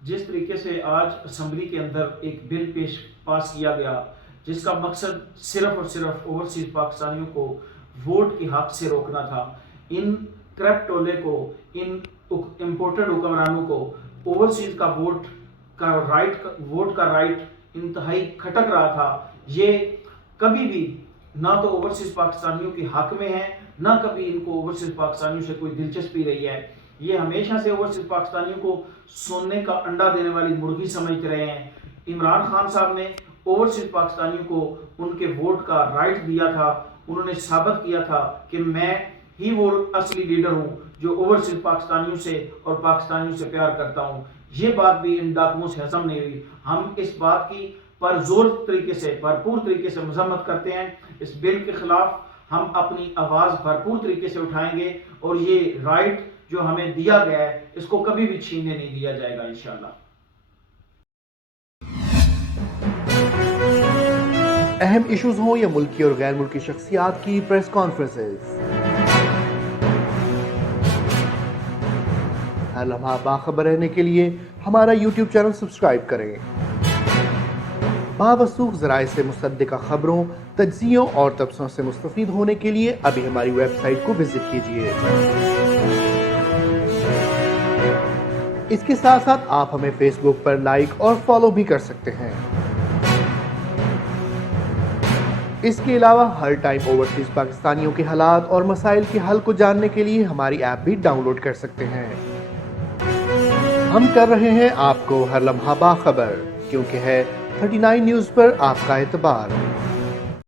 جس طریقے سے آج اسمبلی کے اندر ایک بل پاس کیا گیا جس کا مقصد صرف اور صرف اوورسیز پاکستانیوں کو ووٹ کے حق سے روکنا تھا، ان کرپٹ ٹولے کو، ان امپورٹڈ حکمرانوں کو اوورسیز کا ووٹ کا رائٹ انتہائی کھٹک رہا تھا، یہ کبھی بھی نہ تو اوورسیز پاکستانیوں کے حق میں ہے، نہ کبھی ان کو اوورسیز پاکستانیوں سے کوئی دلچسپی رہی ہے۔ یہ ہمیشہ سے اوورسیز پاکستانیوں کو سونے کا انڈا دینے والی مرغی سمجھتے رہے ہیں۔ عمران خان صاحب نے اوورسیز پاکستانیوں کو ان کے ووٹ کا رائٹ دیا تھا، انہوں نے ثابت کیا تھا کہ میں ہی وہ اصلی لیڈر ہوں جو اوورسیز پاکستانیوں سے اور پاکستانیوں سے پیار کرتا ہوں۔ یہ بات بھی ان ڈاکوؤں سے ہضم نہیں ہوئی۔ ہم اس بات کی پرزور طریقے سے، بھرپور طریقے سے مذمت کرتے ہیں۔ اس بل کے خلاف ہم اپنی آواز بھرپور طریقے سے اٹھائیں گے اور یہ رائٹ جو ہمیں دیا گیا ہے اس کو کبھی بھی چھیننے نہیں دیا جائے گا انشاءاللہ۔ اہم ایشوز ہوں یا ملکی اور غیر ملکی شخصیات کی پریس کانفرنسز، ہر لمحہ باخبر رہنے کے لیے ہمارا یوٹیوب چینل سبسکرائب کریں۔ باوثوق ذرائع سے مصدقہ خبروں، تجزیوں اور تبصروں سے مستفید ہونے کے لیے ابھی ہماری ویب سائٹ کو وزٹ کیجیے۔ اس کے ساتھ ساتھ آپ ہمیں فیس بک پر لائک اور فالو بھی کر سکتے ہیں۔ اس کے علاوہ ہر ٹائم اوورسیز پاکستانیوں کے حالات اور مسائل کے حل کو جاننے کے لیے ہماری ایپ بھی ڈاؤن لوڈ کر سکتے ہیں۔ ہم کر رہے ہیں آپ کو ہر لمحہ باخبر، کیونکہ ہے 39 نیوز پر آپ کا اعتبار۔